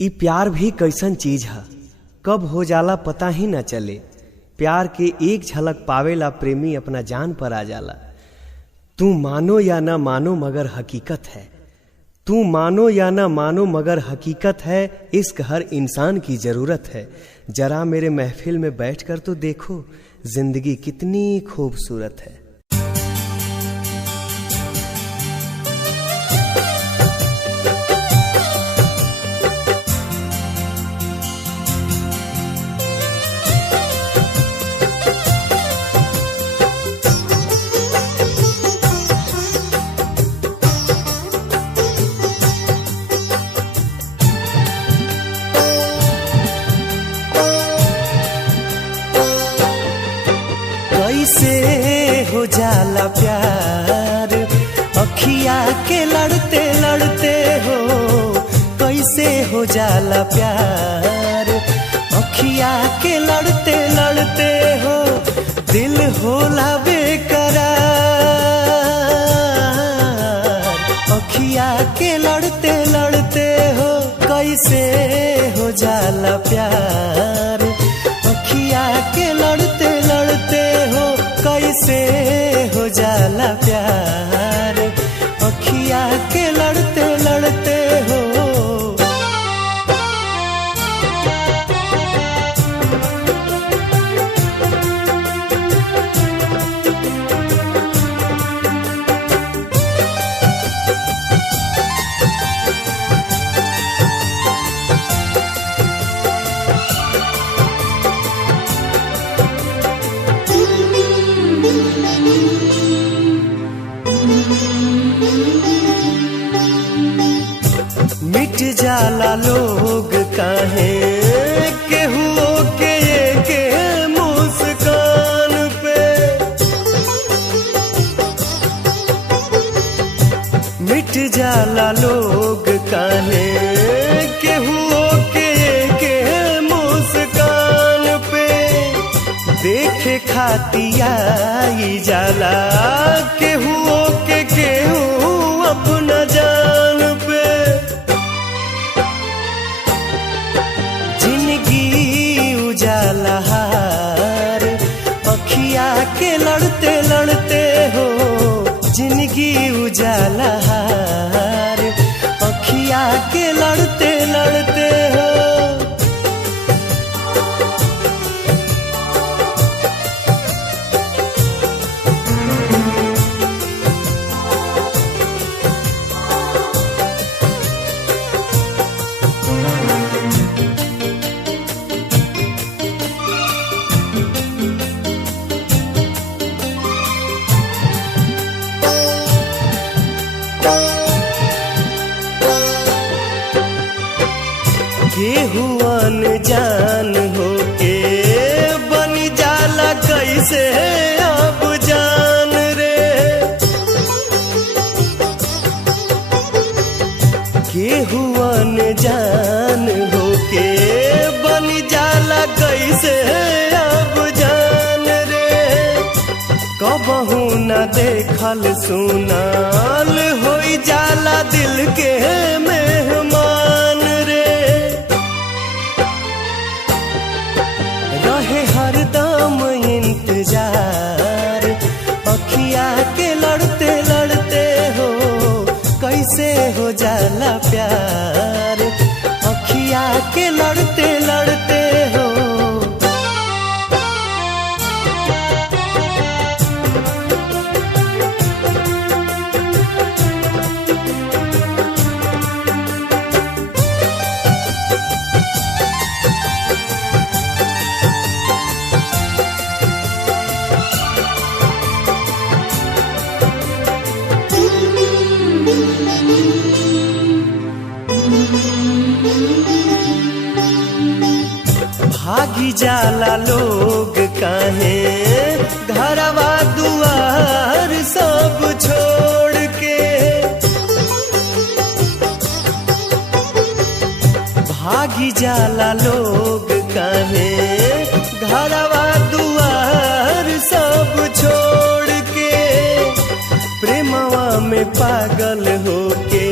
ई प्यार भी कैसन चीज है, कब हो जाला पता ही न चले। प्यार के एक झलक पावेला प्रेमी अपना जान पर आ जाला। तू मानो या ना मानो मगर हकीकत है, तू मानो या ना मानो मगर हकीकत है। इश्क हर इंसान की जरूरत है। जरा मेरे महफिल में बैठकर तो देखो, जिंदगी कितनी खूबसूरत है। कैसे हो जाला प्यार अखिया के लड़ते लड़ते हो, कैसे हो जाला प्यार अखिया के लड़ते लड़ते हो। दिल होला बेकरार अखिया के लड़ते लड़ते हो, कैसे हो जाला प्यार अखिया के लड़ते लड़ते हो। कैसे हो जाला प्यार अखिया के लड़ते लड़ते हो। मिट जाला लोग काहे केहू के मुस्कान पे, मिट जाला लोग काहे केहू के मुस्कान पे। देखे खातिया ई जाला केहू अपना जान पे। जिंदगी उजाला हार अखिया के लड़ते लड़ते हो, जिंदगी उजाला हार अखिया के लड़ते लड़ते हो। केहू अनजान होके बन जाला कैसे अब जान रे। केहू अनजान होके बन जाला कैसे अब जान रे। कबहू न देखल सुनाल होई जाला दिल के मेहमान रे। रहे हरदम इंतजार अखिया के लड़ते लड़ते हो, कैसे हो जाला प्यार अखिया के लड़ते लड़ते हो। भागी जाला लोग काहे घरवा दुआर सब छोड़ के। भागी जाला लोग काहे घरवा दुआर सब छोड़ के। प्रेमवा में पागल होके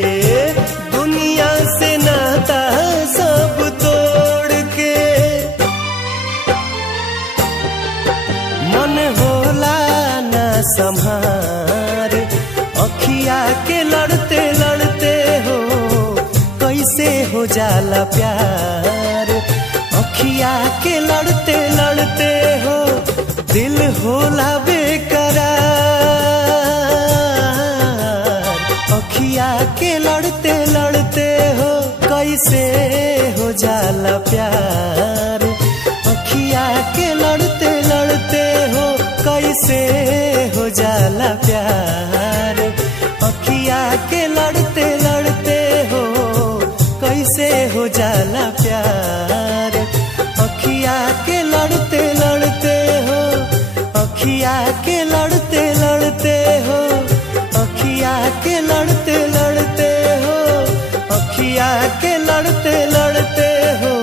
दुनिया से नाता सब कैसे हो जाला प्यार। अखिया के लड़ते लड़ते हो दिल होला बेकरार। अखिया के लड़ते लड़ते हो कैसे हो जाला प्यार। अखिया के लड़ते लड़ते हो कैसे हो जाला प्यार। अखिया के लड़ते लड़ते हो कैसे हो जाला प्यार। अखिया के लड़ते लड़ते हो, अखिया के लड़ते लड़ते हो, अखिया के लड़ते लड़ते हो, अखिया के लड़ते लड़ते हो।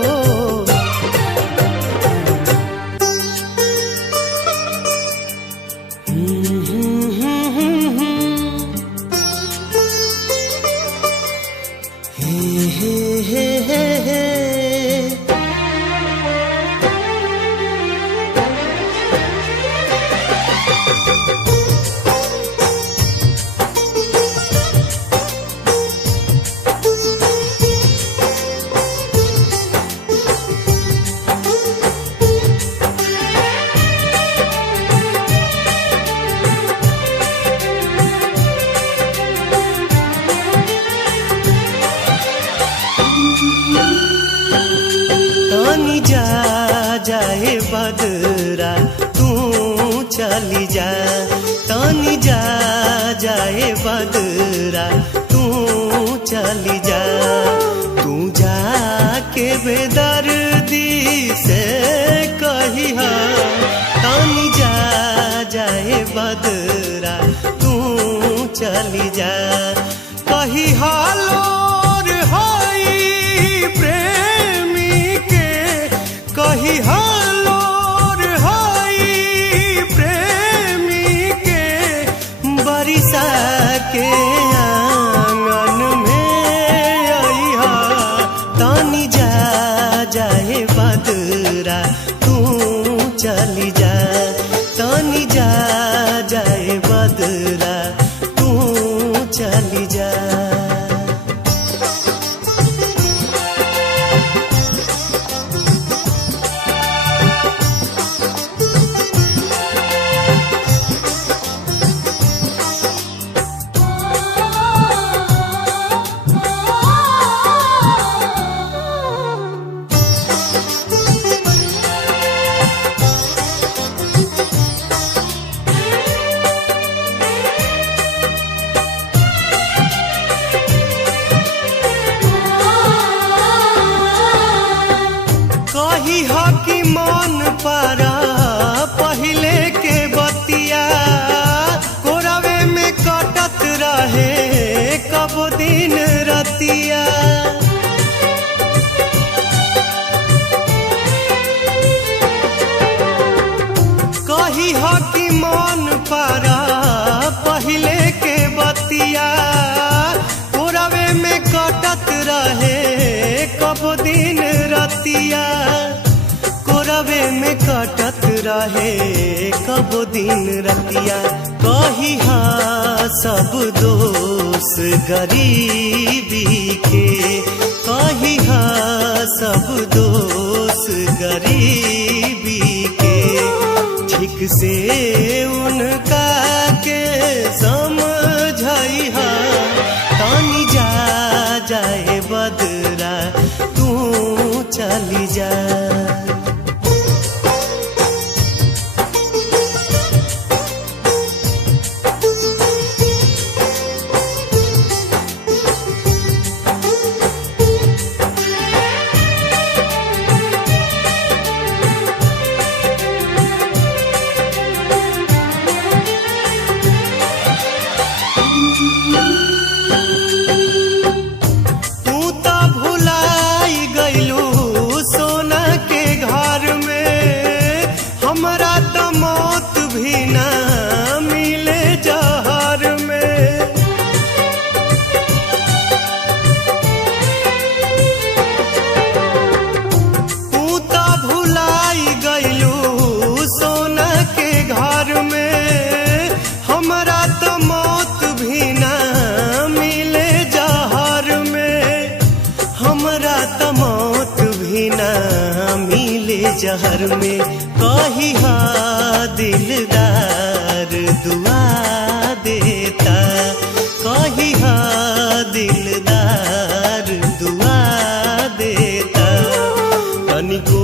तानी जा जाए बदरा तू चली जा। तानी जा जाए बदरा तू चली जा। तू जाके बेदर्दी से कही हा। तानी जा जाए बदरा तू चली जा। कही हालो कही हालोर हाई प्रेमी के बरिसा के आंगन में अइहा। तानी जा जाए बदरा तू चली जा। तानी जा जाए बदरा तू चली जा। कही हा कि मन पारा पहिले के बतिया कोरावे में कटत रहे कब दिन रतिया। कही हा कि मन पारा पहिले के बतिया कोरावे में कटत रहे कब दिन रतिया। कोरावे में कटत रहे कब दिन रतिया। कही हा सब दोष गरीबी के। कही हा सब दोष गरीबी के। ठीक से उनका के समझई हा। तानी जा जाए बदरा तू चली जा। तू तो भुलाई गईलू सोना त मौत भी ना मिले जहर में। कही हा दिलदार दुआ देता, कही हा दिलदार दुआ देता। तनिको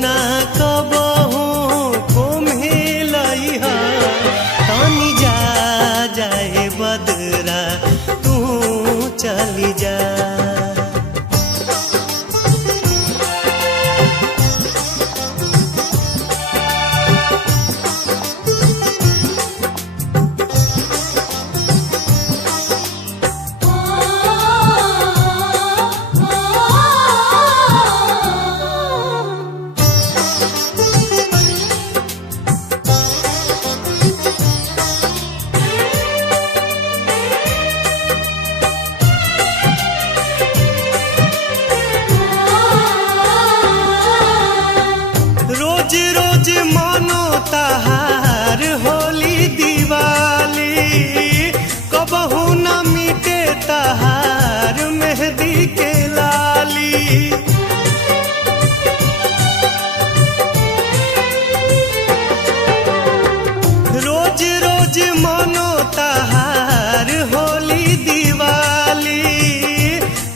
ना कबहू कोम्हेलई हा, तनी जा जाए बदरा तू चली जा। रोज रोज मानो तहार होली दिवाली, कबहू न मिटे तहार मेहंदी के लाली। रोज रोज मानो तहार होली दिवाली,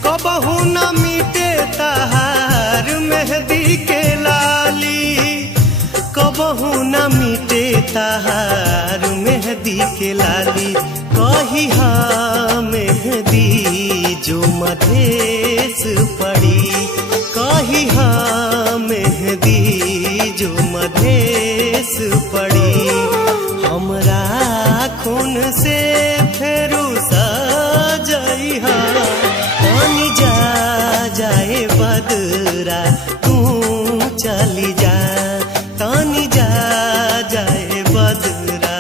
कबहू न मिटे तहार मेहंदी के लाली। कबहू न मिटे तहार मेहंदी के लाली। कही हा मेहंदी जो मधेश पड़ी, कही हा मेहंदी जो मधेश पड़ी। हमरा खून से फेरू सजई हा, पानी जा जाए बदरा तू चली जा। तानी जा जाए बदरा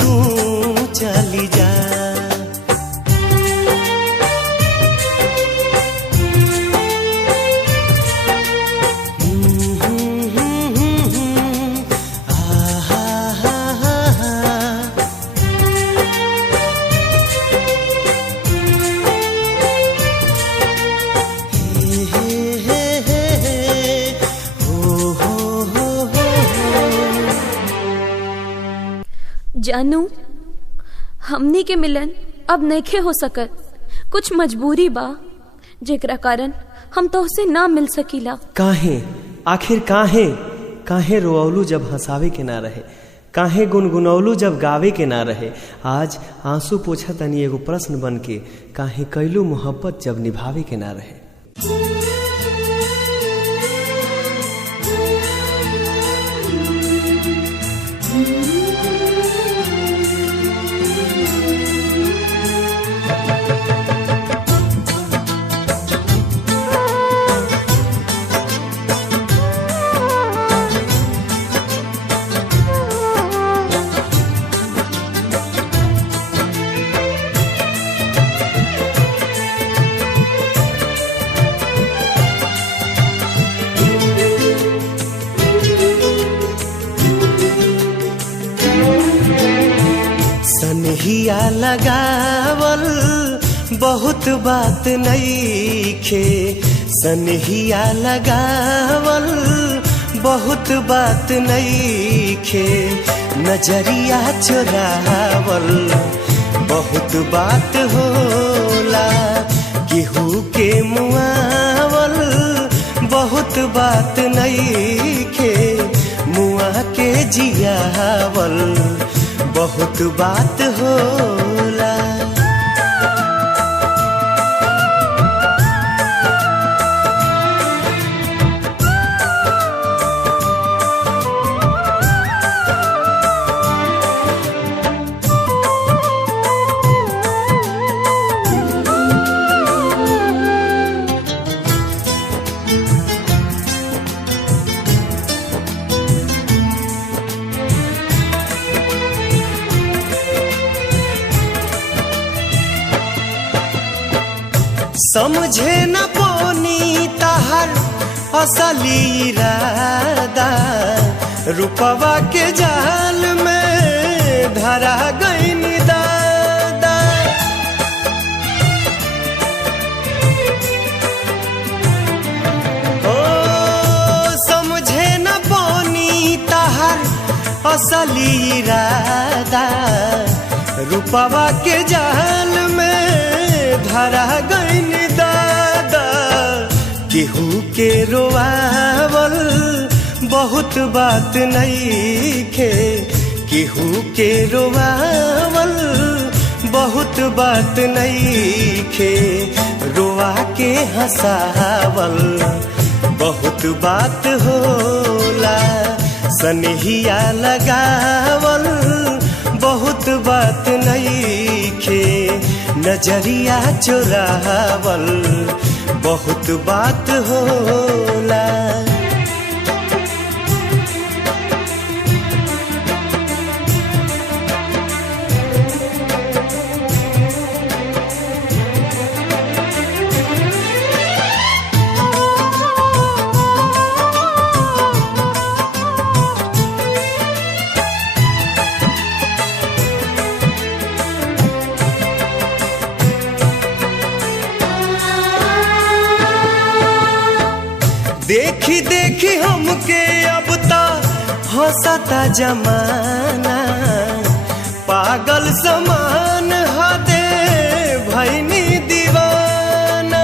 तू चली जा। जानू, हमनी के मिलन अब नइखे हो सकत। कुछ मजबूरी बा जेकरा कारण हम तोहसे ना मिल सकीला। काहे? आखिर काहे? काहे रोअलू जब हंसावे के ना रहे? काहे गुनगुनौलू जब गावे के ना रहे? आज आंसू पोछा तनी एगो प्रश्न बन के, काहे कैलू मोहब्बत जब निभावे के ना रहे? सनहिया लगावल बहुत बात नइखे, सनहिया लगावल बहुत बात नइखे। नजरिया चुरावल बहुत बात होला, केहू के मुआवल बहुत बात नइखे। मुआ के जियावल बहुत बात होला। समझे न पोनी तहर असली इरादा, रुपवा के जाल में धरा गईन दादा। असली इरादा, रूपवा के जाल में धरा गईन दादा। केहू के रोआवल बहुत बात नइखे, केहू के रोआवल बहुत बात नइखे, रोआ के हंसावल बहुत बात होला। सनहिया लगावल बहुत बात नइखे, नजरिया चुरावल बहुत बात होला। देखी देखी हमके अब ता हंसता जमाना, पागल समान हदे भैनी दीवाना।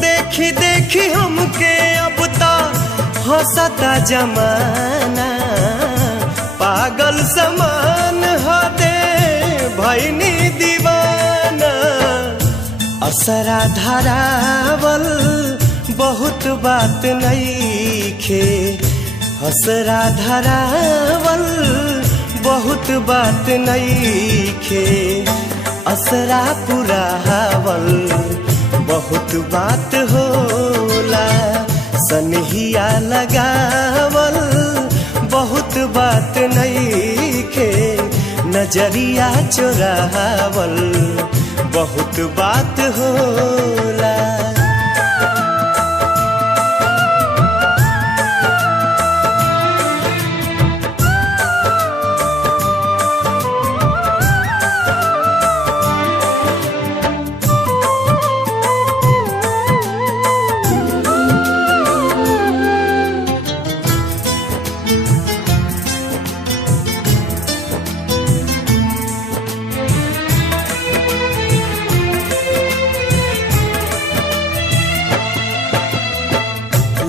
देखी देखी हमके अब ता हंसता जमाना, पागल समान हदे भैनी दीवाना। असरा धरावल बहुत बात नइखे, असरा धरावल बहुत बात नइखे, असरा पुरावल बहुत बात होला। सनहिया लगावल बहुत बात नइखे, नजरिया चुरावल बहुत बात होला।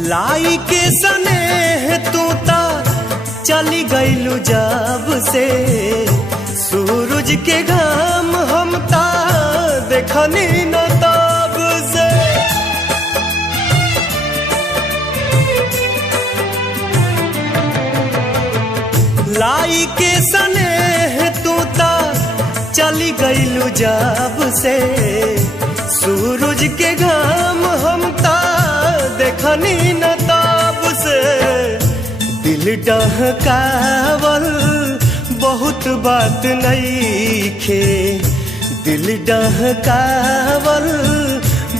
लाई के सनेह तू ता चली गईलू जब से, सूरज के घाम हम ता देखनी न तब से। लाई के सनेह तू ता चली गईलू जब से, सूरज के घाम हम ता देखनी न तब से। दिल डहकावल बहुत बात नइखे, दिल डहकावल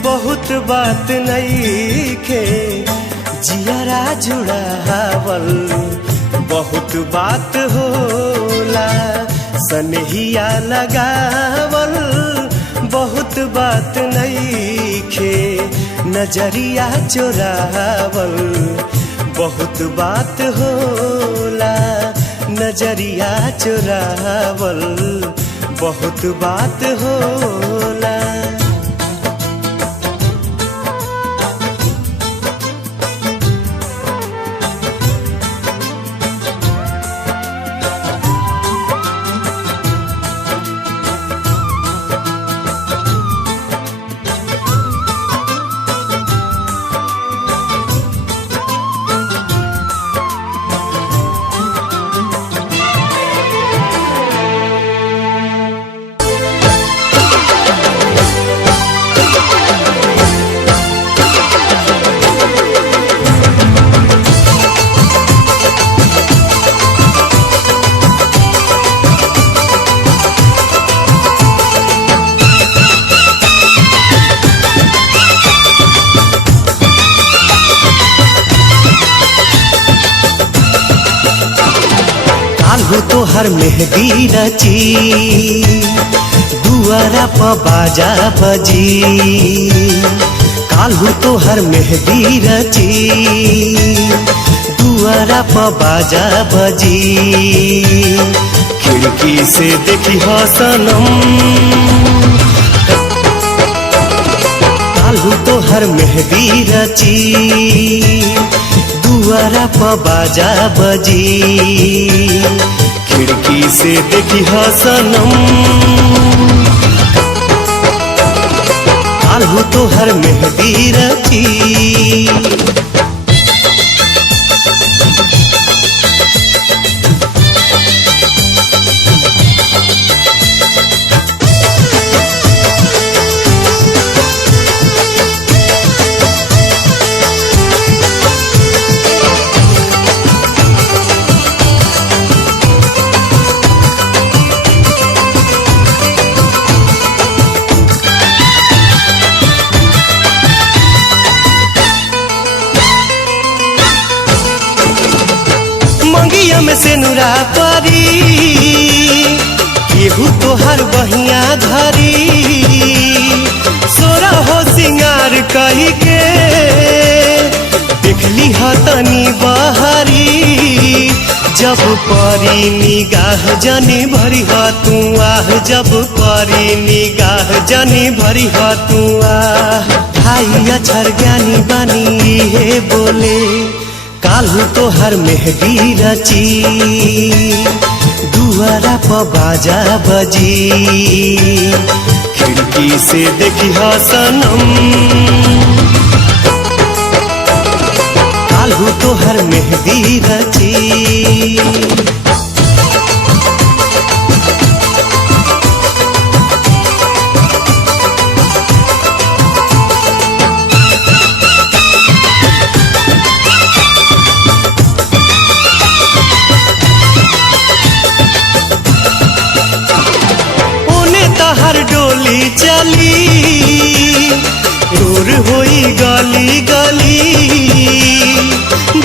बहुत बात नइखे, जियरा जुड़ावल बहुत बात होला। सनहिया लगावल बहुत बात नइखे, नजरिया चुरावल बहुत बात होला। नजरिया चुरावल बहुत बात होला। काल्हू तोहर मेहदी रची, दुआरा प बाजा बजी। काल्हू तोहर मेहदी रची दुआरा प बाजा बजी खिड़की से देखी सनम काल्हू तोहर मेहदी रची दुआरा प बाजा बजी खिड़की से देखी सनम काल्हू तोहर मेहदी रची मंगिया में से नुरा परी केहू तोहर बहिया धरी सोरा हो सिंगार कही के देखली तनी बहरी जब परी निगाह जनी भरी तू आह जब परी निगाह जनी भरी तू आह भाई अक्षर ज्ञानी बनी हे बोले काल्हू तोहर मेहदी रची दुआरा प बाजा बजी खिड़की से देखी सनम काल्हू तोहर मेहदी रची हर डोली चली दूर होई गली गली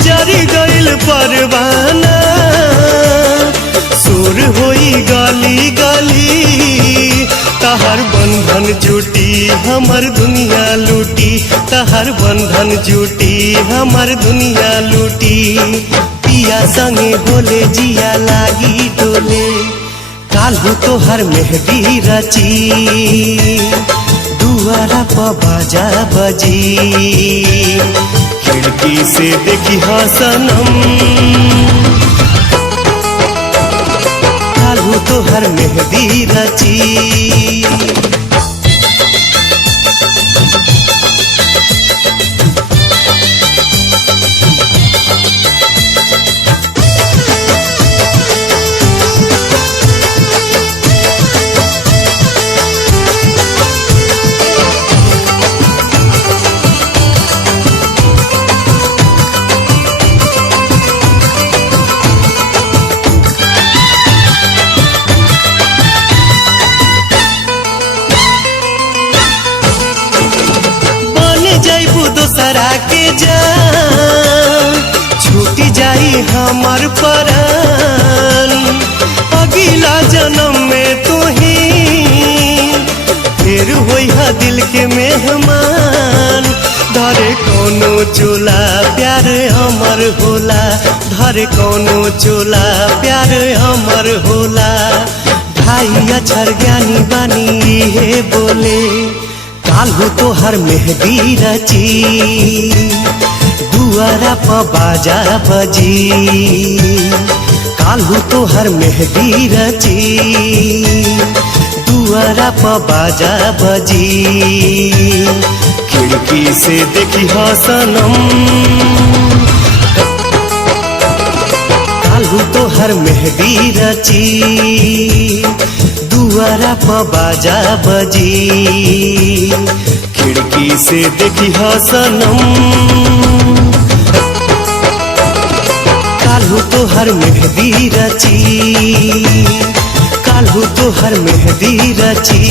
जरी गइल परवाना सुर होई गली गली तहर बंधन जुटी हमर दुनिया लूटी तहर बंधन जुटी हमर दुनिया लूटी पिया संगे बोले जिया लागी डोले काल्हू तोहर मेहदी रची दुआरा प बाजा बजी खिड़की से देखी सनम काल्हू तोहर मेहदी रची दोसरा के जान छूटी जाई हमर परान अगला जन्म में तू ही फिर होई दिल के मेहमान धरे कोनो चोला प्यार हमर होला धरे कोनो चोला प्यार हमर होला भाई अक्षर ज्ञानी बानी हे बोले काल्हू तोहर मेहदी रची दुआरा प बाजा बजी काल्हू तोहर मेहदी रची दुआरा प बाजा बजी खिड़की से देखी सनम काल्हू तोहर मेहदी रची दुआरा प बाजा बजी खिड़की से देखी सनम काल्हू तोहर मेहदी रची काल्हू तोहर मेहदी रची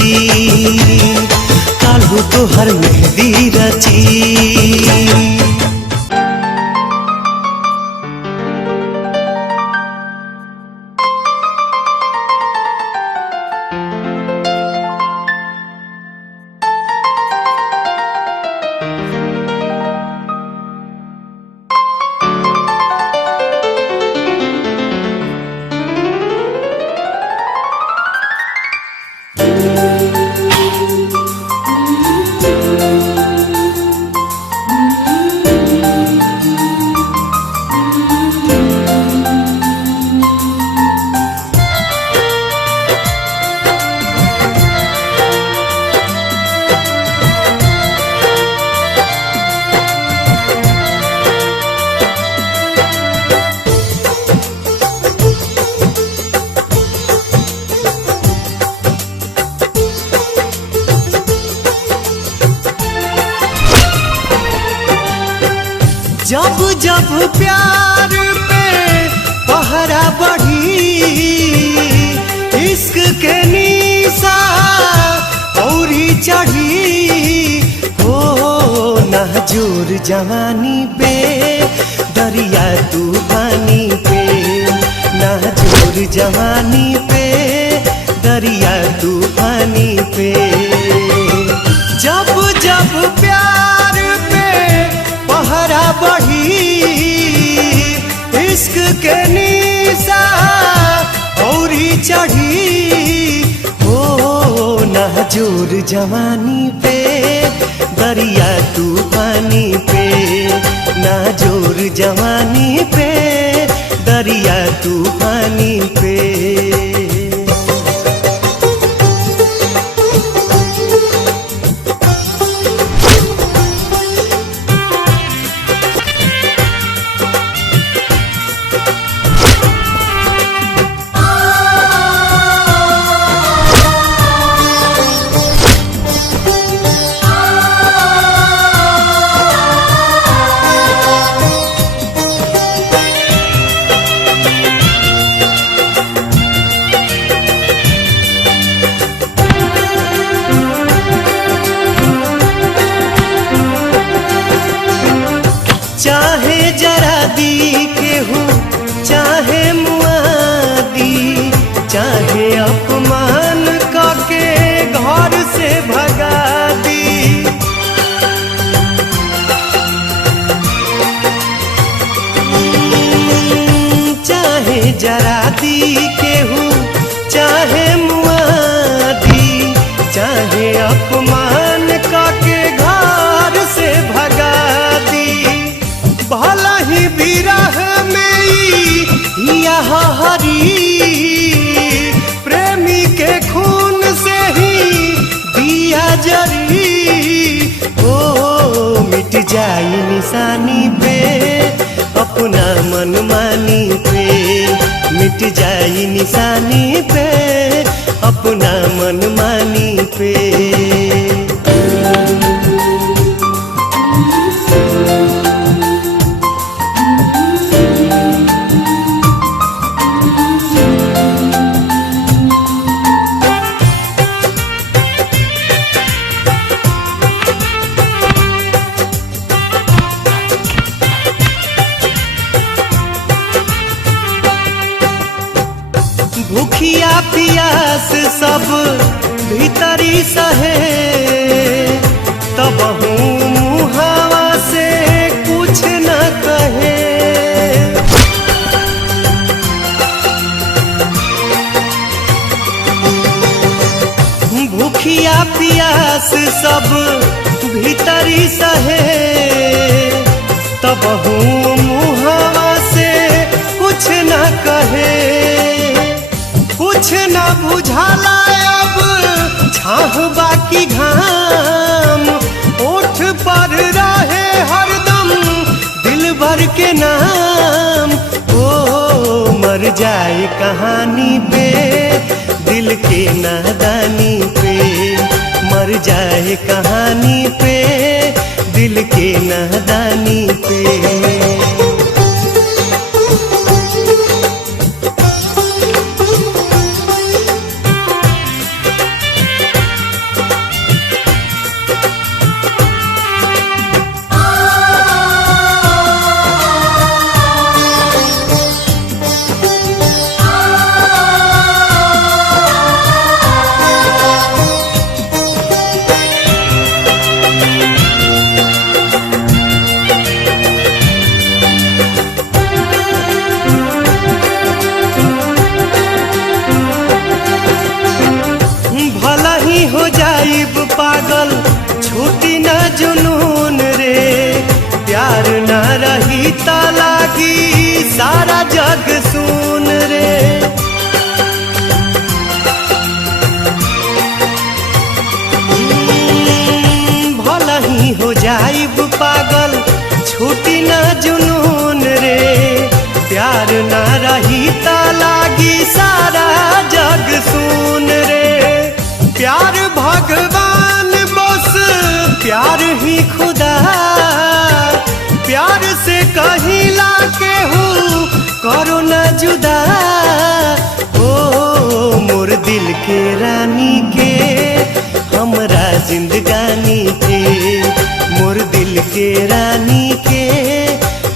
काल्हू तोहर मेहदी रची जब प्यार पे पहरा बढ़ी, इश्क के निशा औरी चढ़ी, हो नाजुर जवानी पे दरिया तूफानी पे, नाजुर जवानी पे दरिया तूफानी पे। जब जब प्यार पे पहरा बढ़ी, इश्क के निशा औरी चढ़ी, हो नाजुर जवानी पे दरिया तूफानी पे, नाजुर जवानी पे दरिया तूफानी पे। चाहे जरा दी केहू, चाहे मुआदी, चाहे अपमान काके घर से भगा दी, चाहे जरा दी केहू, चाहे मुआदी, चाहे अपमान काके घर से भगा दी। भला ही विरह में यह हरी, प्रेमी के खून से ही दिया जरी, ओ मिट जाई निशानी पे अपना मनमानी पे, मिट जाई निशानी पे अपना मनमानी पे। भूखिया पियास सब भीतरी सहे, तब मुहावा से कुछ न कहे। भूखिया पियास सब भीतरी सहे, तब मुहावा से कुछ न कहे। कुछ न बुझाला अब छाह बाकी घाम, ओठ पर रहे हरदम दिल भर के नाम, ओ मर जाए कहानी पे दिल के नादानी पे, मर जाए कहानी पे दिल के नादानी पे। पागल छूटी न जुनून रे, प्यार न रही त लागी सारा जग सुन रे। भला ही हो जाइब पागल छूटी न जुनून रे, प्यार न रही त लागी सारा जग सुन रे। प्यार भगवान बस प्यार ही खुदा, प्यार से कहीं करो ना जुदा ओ मोर दिल के रानी के हमरा जिंदगानी के, मोर दिल के रानी के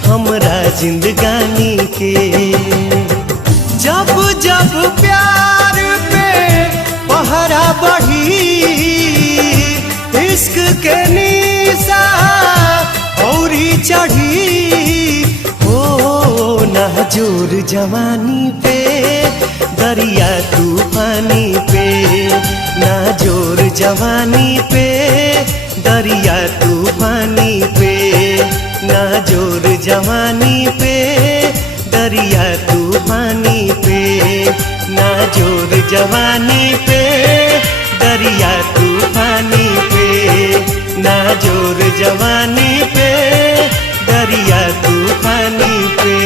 हमरा जिंदगानी के। जब जब प्यार पे पहरा बढ़ी इश्क के निशा औरी चढ़ी ओ नाजुर जवानी पे दरिया तूफानी पे, नाजुर जवानी पे दरिया तूफानी पे, नाजुर जवानी पे दरिया तूफानी पे, नाजुर जवानी पे दरिया तूफानी पे, नाजुर जवानी पे दरिया तूफानी पे।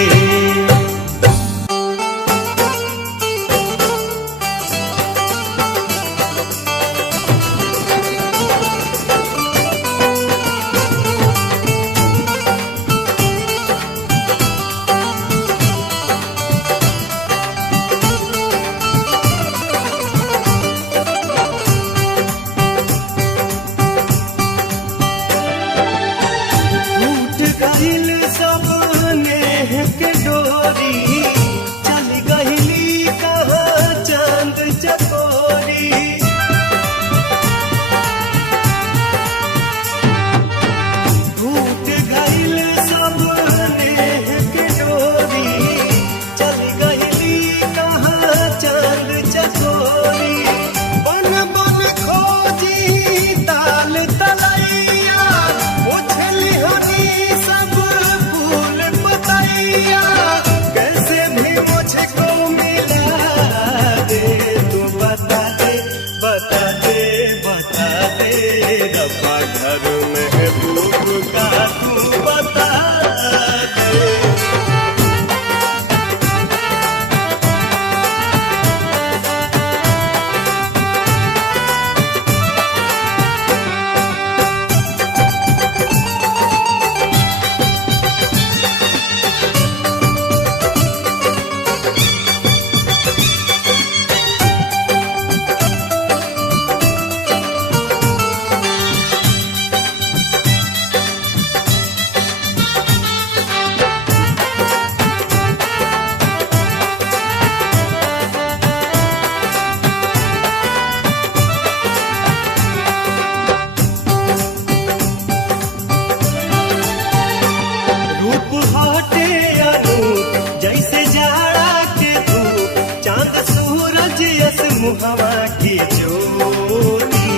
हवा की ज्योति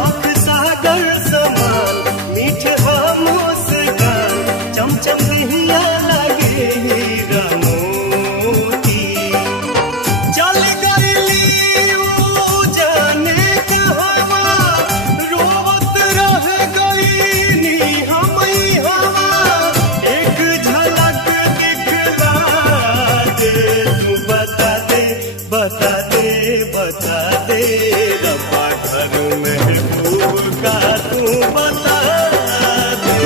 आँख सागर समान मीठे मुस्कान चमचम हिया लगे हीरा मोती। चल गईली ऊ जाने कहवा रोवत रह गईनी हमई हवा एक झलक दिखला दे तू बता दे बता दे बता दे रब्बा घर महबूब का तू बता दे।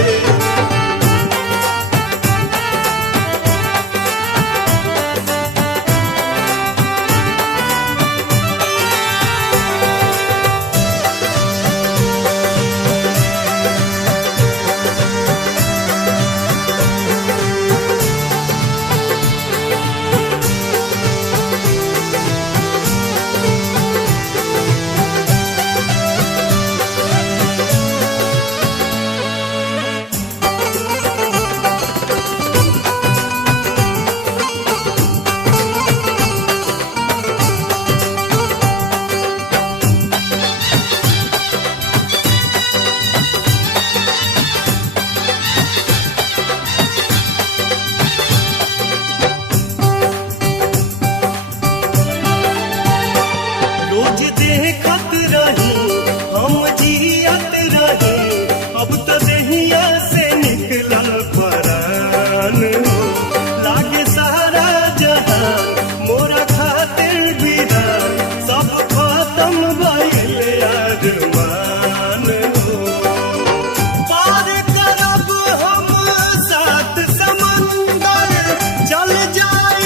चल जाए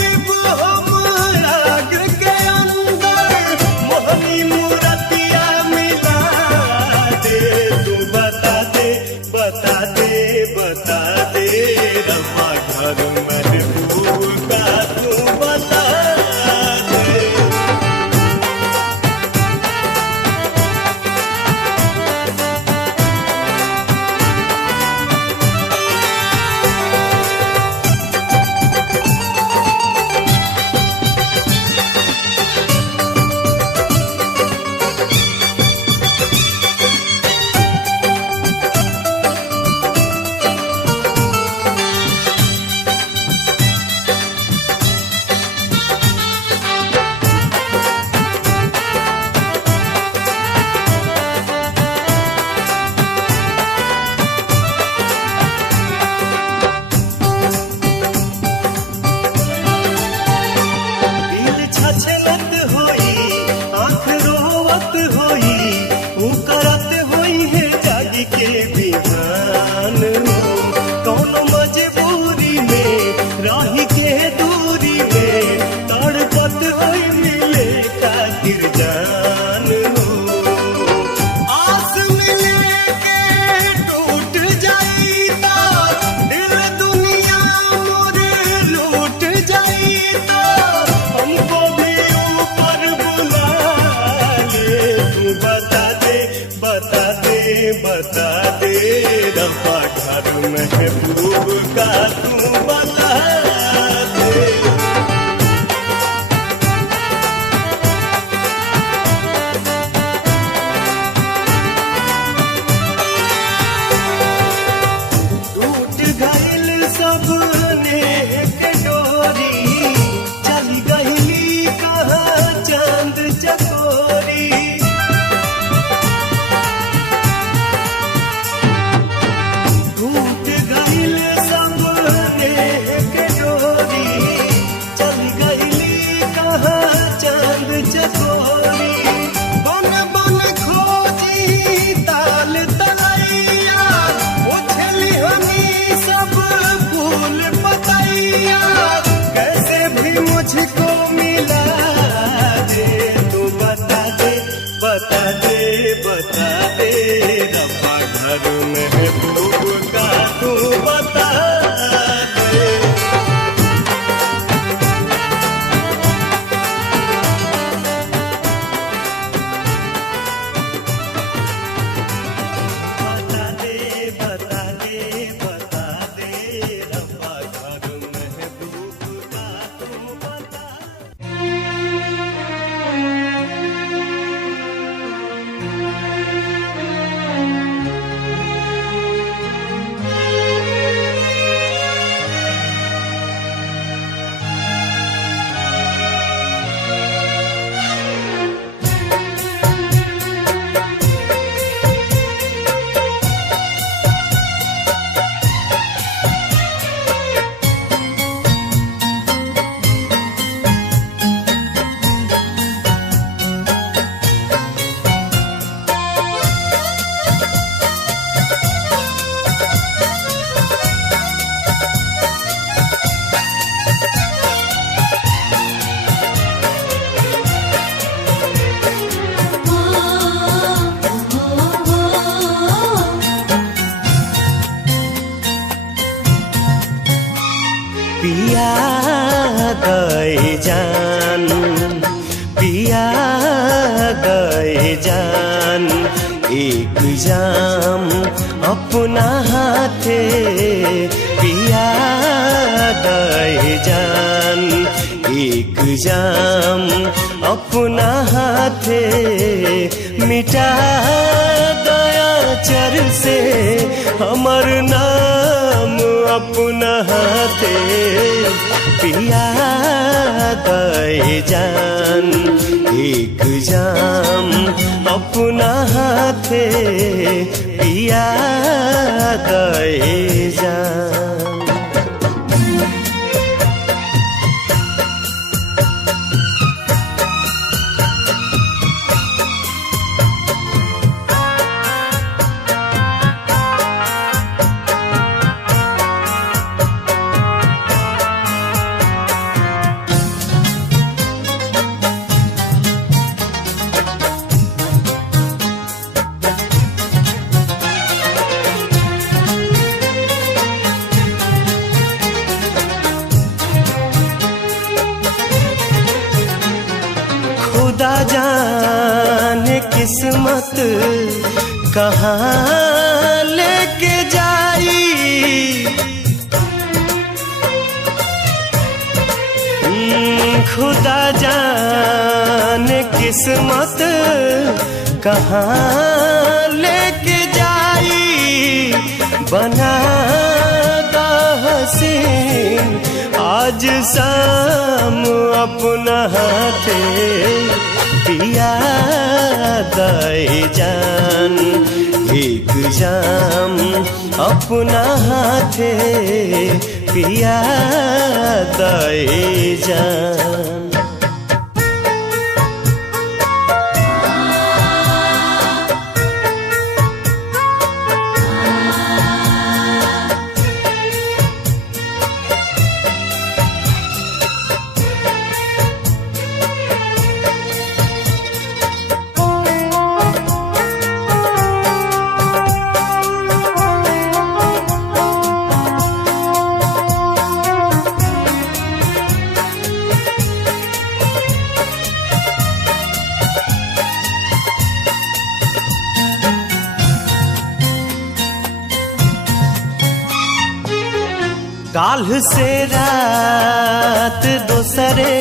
बता दे रब्बा घर महबूब का तू बता दे। टूट गइल सबने एक डोरी, चल गइली कहाँ चांद चकोरी। टूट गइल सबने एक डोरी, चल गइली कहाँ चांद चकोरी। बन बन खोजी ताल तलैया, उछली हमी सब फूल पतैया। कैसे भी मुझको मिला दे, तू बता दे बता दे बता दे रब्बा घर महबूब का तू बता दे। बता दे बता दे बता दे रब्बा घर महबूब का तू बता दे। पिया गए जान, पिया गए जान, एक जाम अपना हाथे। पिया गए जान, एक जाम अपना हाथे। मिटा दया चर से हमर नाम अपना हाथे। पिया गए जान, एक जाम अपना हाथे। पिया गए जान। खुदा जाने किस्मत कहाँ लेके जाई। खुदा जाने किस्मत कहाँ लेके जाई। बना दा हसीन आज शाम अपना हाथे। पिया गए जान, एक जाम अपना हाथे। पिया गए जान। काल्ह से रात दोसरे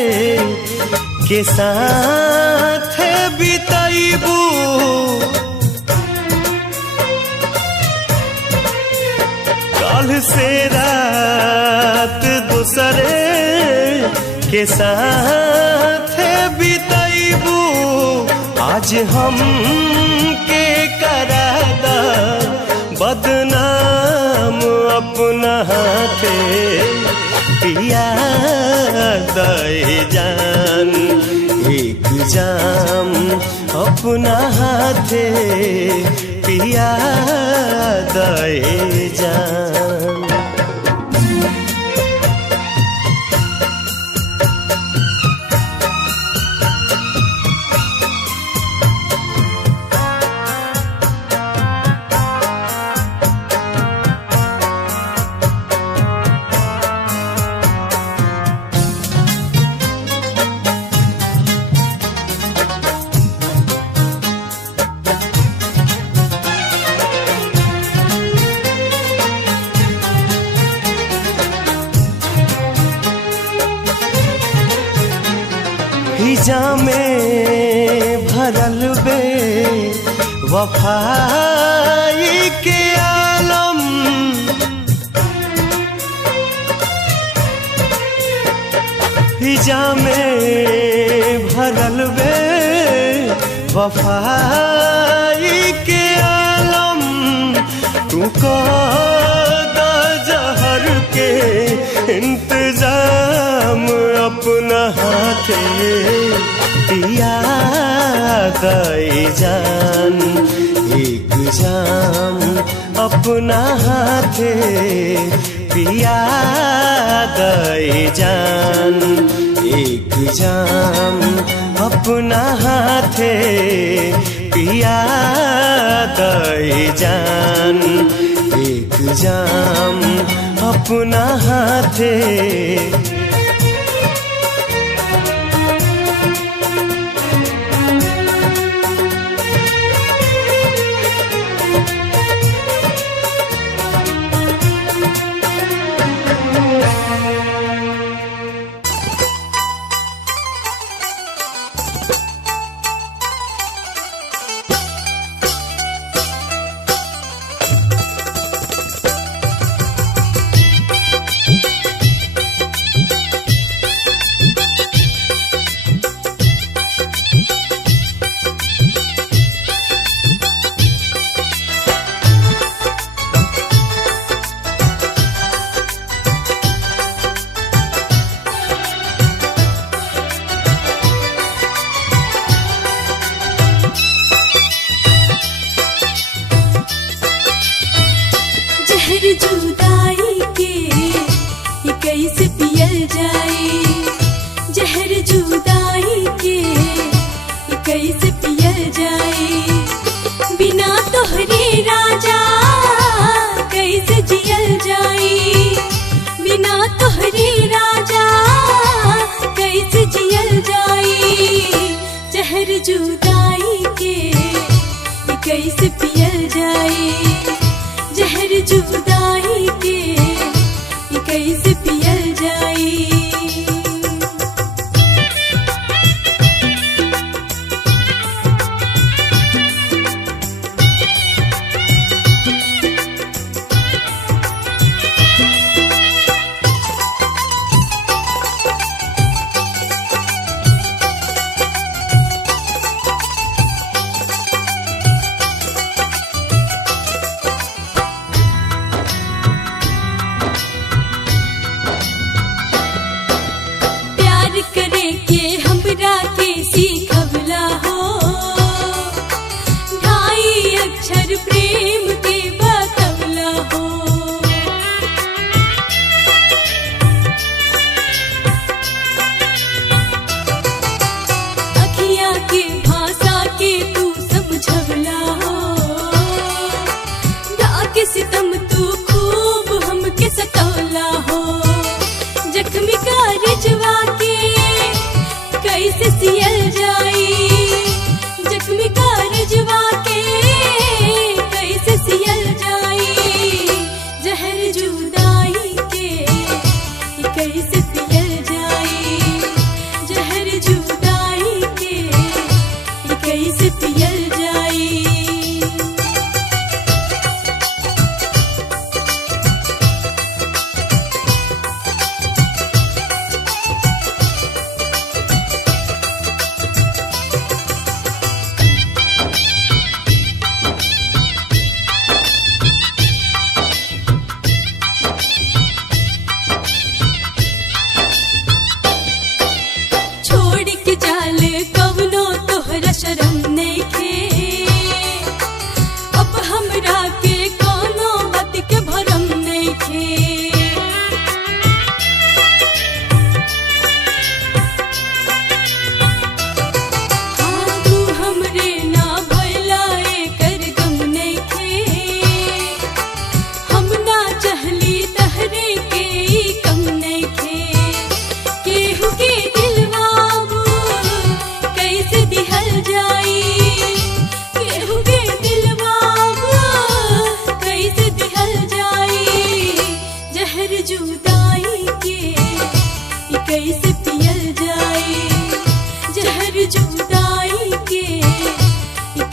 के साथ बिताइबू, काल्ह से रात दोसरे के साथ बिताइबू। आज हम के करादा बदनाम अपना हाथे पिया दे जान, एक जाम अपना हाथे पिया दे जान। हिजा में भरल बे वफाई के आलम, हिजा में भरल बे वफाई के आलम। तू को जहर के इंतजाम अपना हाथे पिया दे जान, एक जाम अपना हाथे पिया दे जान, एक जाम अपना हाथे पिया दे जान, एक जाम अपना हाथे। जुदाई के ये कैसे पियल जाए, जहर जुदाई के ये कैसे पियल जाए। बिना तोहरे राजा कैसे जियल जाए, बिना तोहरे राजा कैसे जियल जाए। जहर जुदाई के ये कैसे पियल जाए, जहर जुदाई के ये कैसे पियल जाए।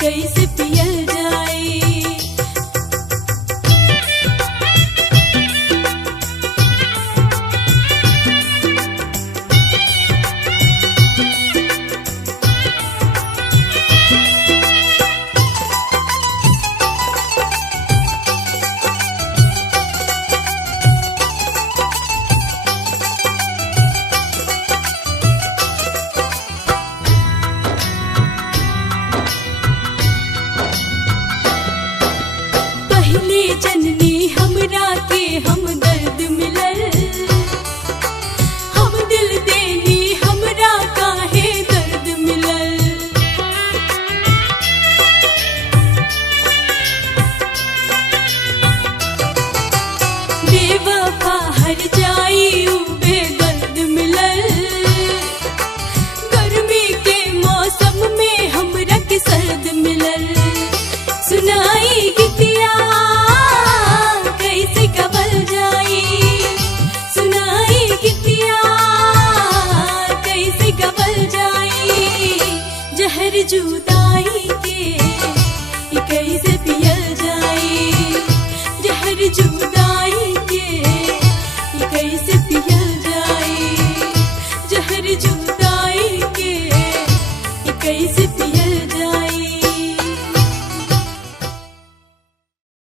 कैसे